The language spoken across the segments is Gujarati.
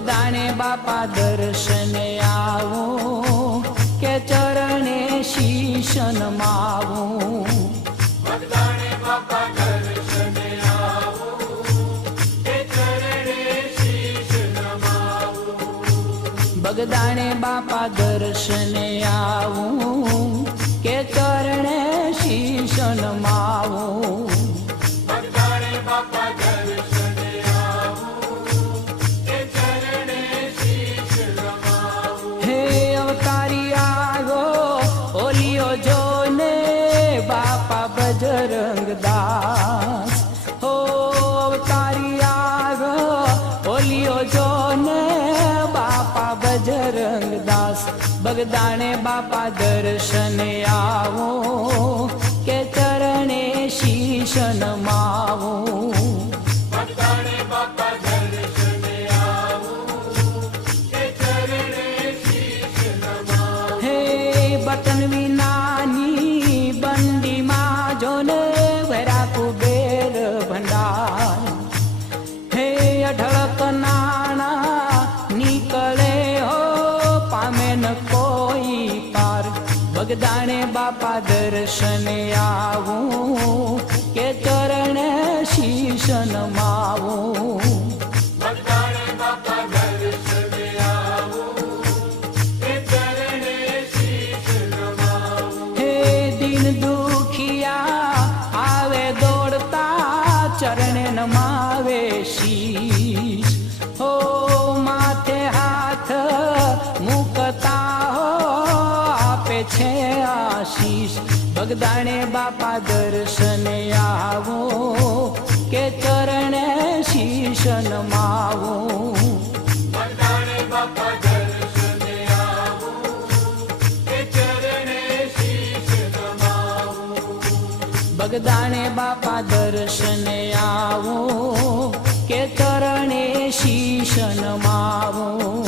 બગદાણે બાપા દર્શને આવું કે ચરણે શીશ નમાવું. બગદાણે બાપા દર્શને આવું કે ચરણે શીશ નમાવું. બગદાણે બાપા દર્શને આવું કે ચરણે શીશ નમાવું. બગદાણે બાપા દર્શને આવું કે ચરણે શીશ નમાવું. હે અવતારી આવ્યો ઓલિયો જોને બાપા બજરંગદાસ. હો અવતારી આવ્યો ઓલિયો જોને બાપા બજરંગદાસ. બગદાણે બાપા દર્શને આવો કે ચરણે શીશ નમાવું. બગદાણે બાપા દર્શને આવું કે ચરણે શીશ નમાવું. હે બટન વિનાની બંડીમાં જોને ભરા કુબેર ભંડાર. હે અઢળક નાણા નીકળે હો પામે ન કોઈ પાર. બગદાણે બાપા દર્શને આવું કે ચરણે શીશ નમાવું. બગદાણે બાપા દર્શને આવું કે ચરણે શીશ નમાવું. હે દિન દુખિયા આવે દોડતા ચરણે નમાવે શીશ. હો માથે હાથ મૂકતા હો આપે છે આશીષ. બગદાણે બાપા દર્શને આવો કે ચરણે શીશ નમાવું. બગદાણે બાપા દર્શને આવું કે ચરણે શીશ નમાવું. બગદાણે બાપા દર્શને આવો કે ચરણે શીશ નમાવું.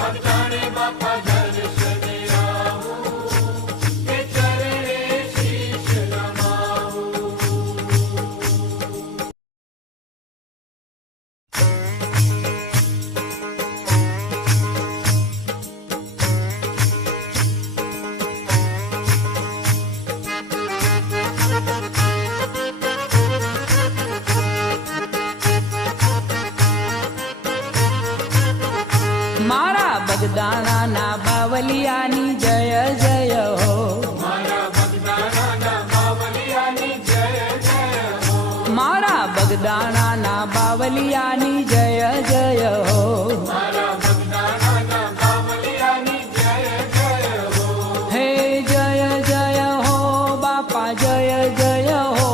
બગદાણે બાપા દર્શને આવું કે ચરણે શીશ નમાવું. મારા બગદાણાના બાવલિયાની જય જય હો. મારા બગદાણાના બાવલિયાની જય જય હો. મારા બગદાણાના બાવલિયાની જય જય હો. મારા બગદાણાના બાવલિયાની જય જય હો. હે જય જય હો બાપા જય જય હો.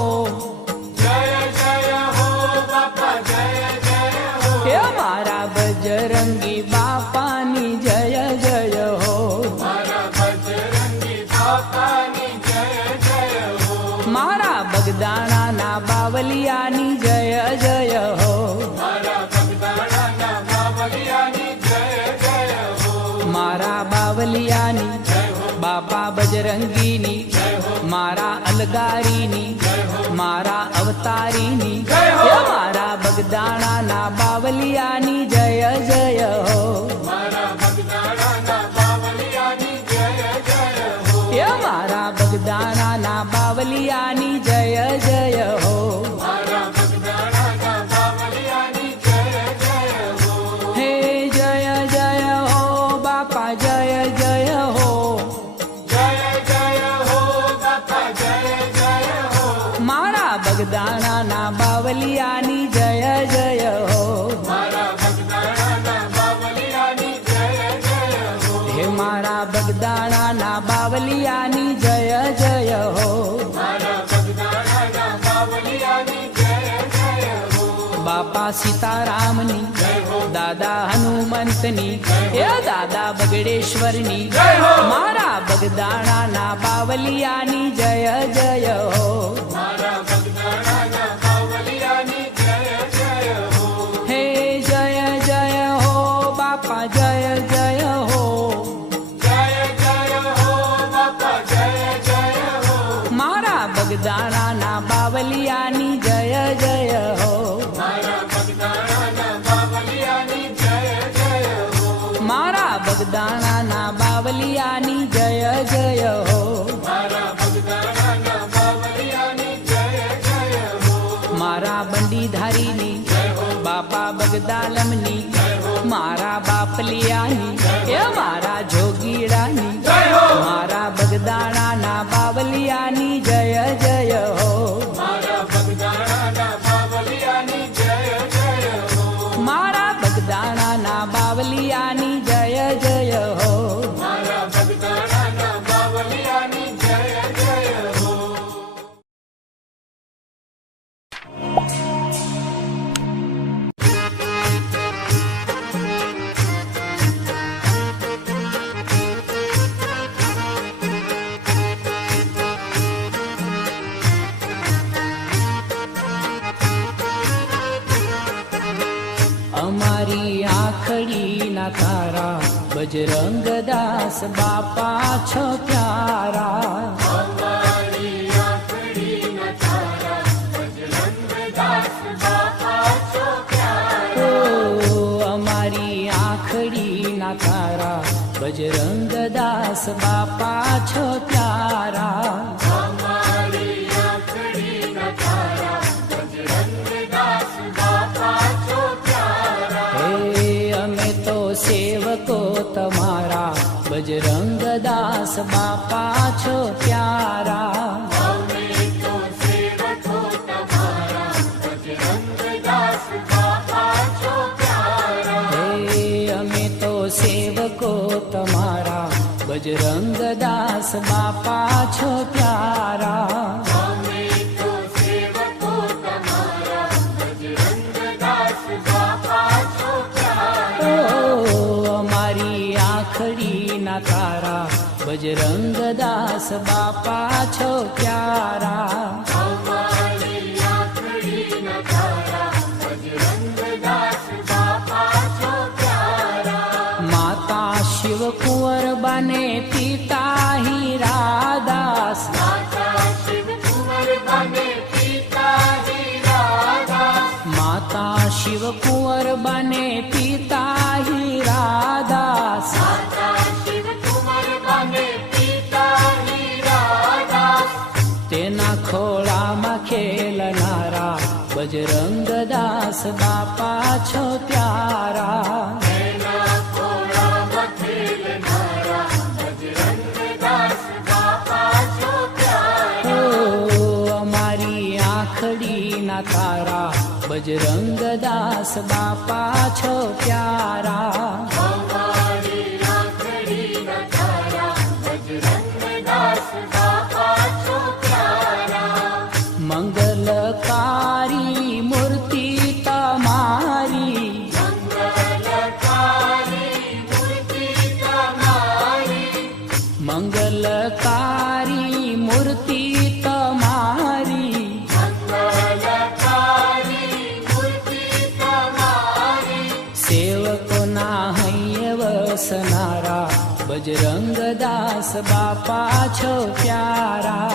જય જય હો બાપા જય જય હો. હે મારા બજરંગી બાપાની જય જય હો. મારા બજરંગી બાપાની જય જય હો. મારા બગદાણાના બાવલિયાની જય જય હો. મારા બગદાણાના બાવલિયાની જય જય હો. મારા બાવલિયાની બાપા બજરંગીની મારા અલગારીની મારા અવતારીની હે મારા બગદાણાના બાવલિયાની જય જય હો. મારા બગદાણાના બાવલિયાની જય જય હો. હે મારા બગદાણાના બાવલિયાની જય જય હો. મારા બગદાણાના બાવલિયાની જય જય હો. હે જય જય હો બાપા જય જય હો. જય જય હો બાપા જય જય હો. મારા બગદાણાના બાવલિયાની જય જય હો. મારા બગદાણાના બાવલિયાની જય જય હો. હે મારા બગદાણાના બાવલિયાની જય જય હો. મારા બગદાણાના બાવલિયાની જય જય હો. બાપા સીતારામની જય હો. દાદા હનુમંતની હે દાદા બગડેશ્વરની મારા બગદાણાના બાવલિયાની જય જય હો. મારા બગદાણાના બાવલિયાની જય જય હો. હે જય જય હો બાપા જય જય હો. જય જય હો બાપા જય જય હો. મારા બગદાણાના બાવલિયાની જય જય હો. મારા બગદાણાના બાવલિયાની જય જય બગદાણાના બાવલિયાની જય જય હો. મારા બગદાણાના બાવલિયાની જય જય હો. મારા બંડીધારીની બાપા બગદાલમની મારા બાપલિયાની એ મારા જોગીડાની મારા બગદાણાના બાવલિયાની જય જય હો. મારા બગદાણાના બાવલિયાની જય જય હો. મારા બગદાણાના બાવલિયાની જય જય હો. મારા બગદાણાના બાવલિયાની જય જય હો. અમારી આખડીના તારા બજરંગદાસ બાપા છો પ્યારા. અમારી આંખડીના તારા બજરંગદાસ બાપા છો પ્યારા. ઓ અમારી આખડીના તારા બજરંગદાસ બાપા છો પ્યારા. અમારી આંખડીના તારા બજરંગદાસ બાપા છો પ્યારા. હે અમે તો સેવકો તમારા બજરંગદાસ બાપા છો પ્યારા. અમે તો સેવકો તમારા બજરંગદાસ બાપા છો પ્યારા. હે અમે તો સેવકો તમારા બજરંગદાસ બાપા છો પ્યારા. અમે તો સેવકો તમારા બજરંગદાસ બાપા છો પ્યારા. ઓ અમારી આખડીના તારા બજરંગદાસ બાપા છો પ્યારા. અમારી આંખડીના તારા બજરંગદાસ બાપા છો પ્યારા. માતા શિવ કુંવર બને પિતા હીરાદાસ. માતા શિવ કુંવર બને પિતા હીરાદાસ. માતા શિવ કુંવર બને પિતા હીરાદાસ. માતા શિવ કુંવર બને પિતા હીરાદાસ. તેના ખોળામાં ખેલનારા બજરંગદાસ બાપા છો પ્યારા. એના ખોળામાં ખેલનારા બજરંગદાસ બાપા છો પ્યારા. ઓ અમારી આખડીના તારા બજરંગદાસ બાપા છો પ્યારા. અમારી આંખડીના તારા બજરંગદાસ બાપા છો પ્યારા. મંગલકારી મૂર્તિ તમારી. મંગલકારી મૂર્તિ તમારી. મંગલકારી મૂર્તિ તમારી. મંગલકારી મૂર્તિ તમારી. સેવકોના હૈયે વસનારા બજરંગદાસ બાપા છો પ્યારા.